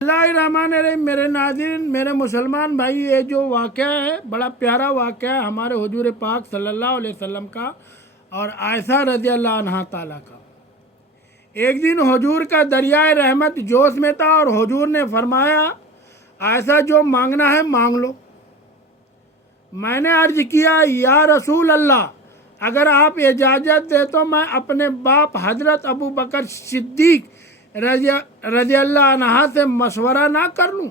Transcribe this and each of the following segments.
बिस्मिल्लाहिर्रहमानिर्रहीम। मेरे नाज़रीन, मेरे मुसलमान भाई, ये जो वाक़या है बड़ा प्यारा वाक़या है हमारे हुजूर पाक सल्लल्लाहु अलैहि वसल्लम का और आयशा रज़ियल्लाहु अन्हा ताला का। एक दिन हुजूर का दरियाए रहमत जोश में था और हुजूर ने फरमाया, आयशा जो मांगना है मांग लो। मैंने अर्ज़ किया, या रसूल अल्लाह, अगर आप इजाज़त दे तो मैं अपने बाप हज़रत अबू बकर सिद्दीक़ रज़ियल्लाहु अन्हा से मशवरा ना कर लूँ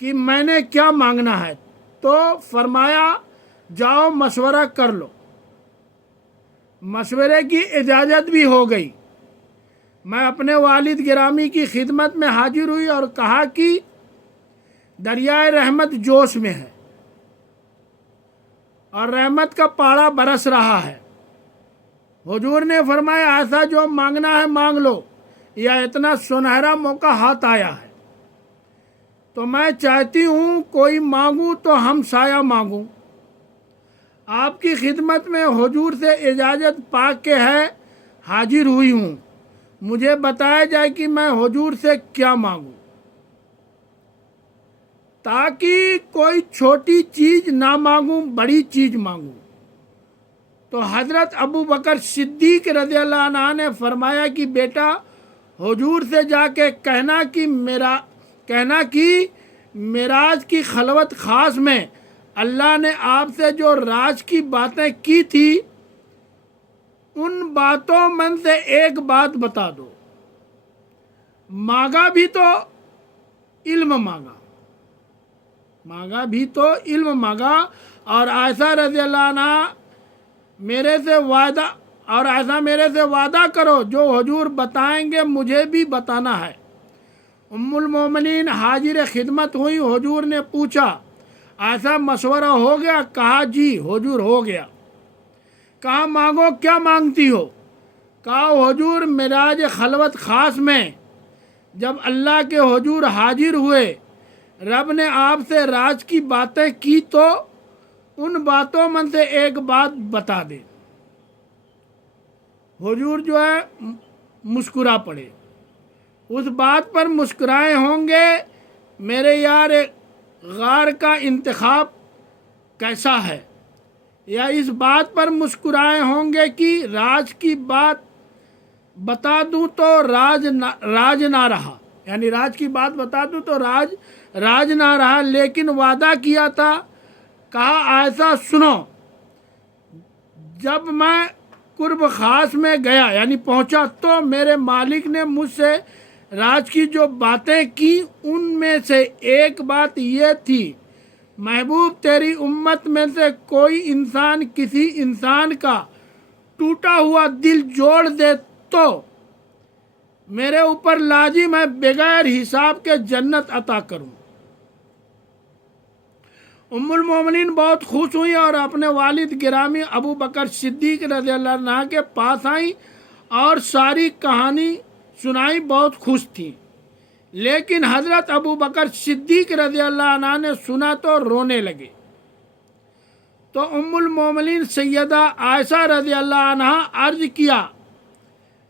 कि मैंने क्या मांगना है। तो फरमाया, जाओ मशवरा कर लो। मशवरे की इजाज़त भी हो गई। मैं अपने वालिद गिरामी की खिदमत में हाजिर हुई और कहा कि दरियाए रहमत जोश में है और रहमत का पाड़ा बरस रहा है। हुजूर ने फरमाया, ऐसा जो मांगना है मांग लो, या इतना सुनहरा मौका हाथ आया है तो मैं चाहती हूँ कोई मांगूँ तो हम साया मांगूँ। आपकी खिदमत में हुजूर से इजाज़त पा के है हाजिर हुई हूँ। मुझे बताया जाए कि मैं हुजूर से क्या मांगूँ, ताकि कोई छोटी चीज़ ना मांगूँ, बड़ी चीज़ मांगूँ। तो हज़रत अबू बकर सिद्दीक़ रज़ियल्लाहु अन्हु ने फरमाया कि बेटा, हुजूर से जाके कहना कि मेराज की खलवत ख़ास में अल्लाह ने आपसे जो राज की बातें की थी, उन बातों में से एक बात बता दो। मांगा भी तो इल्म मांगा। और आयशा रज़ियल्लाहु अन्हा मेरे से वादा करो, जो हुजूर बताएंगे मुझे भी बताना है। उम्मुल मोमिनीन हाजिर खिदमत हुई। हुजूर ने पूछा, ऐसा मशवरा हो गया? कहा, जी हुजूर हो गया। कहा, मांगो, क्या मांगती हो? कहा, हुजूर मिराज खलवत ख़ास में जब अल्लाह के हुजूर हाजिर हुए, रब ने आपसे राज की बातें की तो उन बातों में से एक बात बता दे। हुजूर जो है मुस्कुरा पड़े। उस बात पर मुस्कुराए होंगे, मेरे यार गार का इंतखाब कैसा है, या इस बात पर मुस्कुराए होंगे कि राज की बात बता दूं तो राज ना रहा, यानी राज की बात बता दूं तो राज ना रहा, लेकिन वादा किया था। कहा, ऐसा सुनो, जब मैं कुर्ब खास में गया यानी पहुंचा, तो मेरे मालिक ने मुझसे राज की जो बातें की, उनमें से एक बात ये थी, महबूब तेरी उम्मत में से कोई इंसान किसी इंसान का टूटा हुआ दिल जोड़ दे तो मेरे ऊपर लाजिम है बगैर हिसाब के जन्नत अता करूं। उम्मुल मोमिनीन बहुत खुश हुई और अपने वालिद गिरामी अबू बकर सिद्दीक़ रज़ियल्लाहु अन्हु के पास आई और सारी कहानी सुनाई। बहुत खुश थी, लेकिन हज़रत अबू बकर सिद्दीक़ रज़ियल्लाहु अन्हु ने सुना तो रोने लगे। तो उम्मुल मोमिनीन सैयदा आयशा रज़ियल्लाहु अन्हा अर्ज़ किया,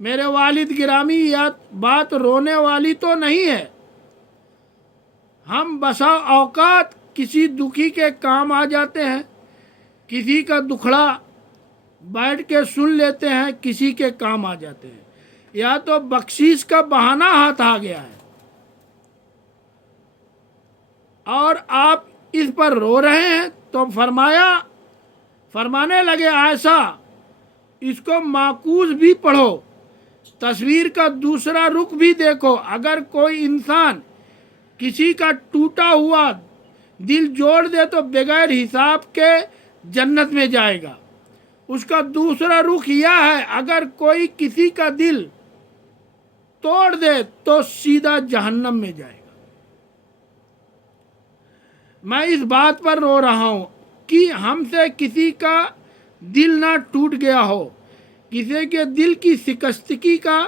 मेरे वालिद गिरामी, यह बात रोने वाली तो नहीं है। हम बसा औकात किसी दुखी के काम आ जाते हैं, किसी का दुखड़ा बैठ के सुन लेते हैं, किसी के काम आ जाते हैं, या तो बख्शीश का बहाना हाथ आ गया है और आप इस पर रो रहे हैं। तो फरमाने लगे, आयशा, इसको माकूस भी पढ़ो, तस्वीर का दूसरा रुख भी देखो। अगर कोई इंसान किसी का टूटा हुआ दिल जोड़ दे तो बगैर हिसाब के जन्नत में जाएगा। उसका दूसरा रुख यह है, अगर कोई किसी का दिल तोड़ दे तो सीधा जहन्नम में जाएगा। मैं इस बात पर रो रहा हूं कि हमसे किसी का दिल ना टूट गया हो, किसी के दिल की शिकस्तगी का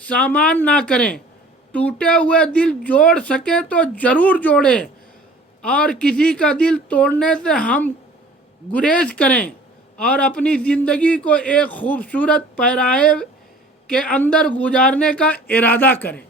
सामान ना करें। टूटे हुए दिल जोड़ सके तो जरूर जोड़ें, और किसी का दिल तोड़ने से हम गुरेज करें और अपनी ज़िंदगी को एक खूबसूरत पैराए के अंदर गुजारने का इरादा करें।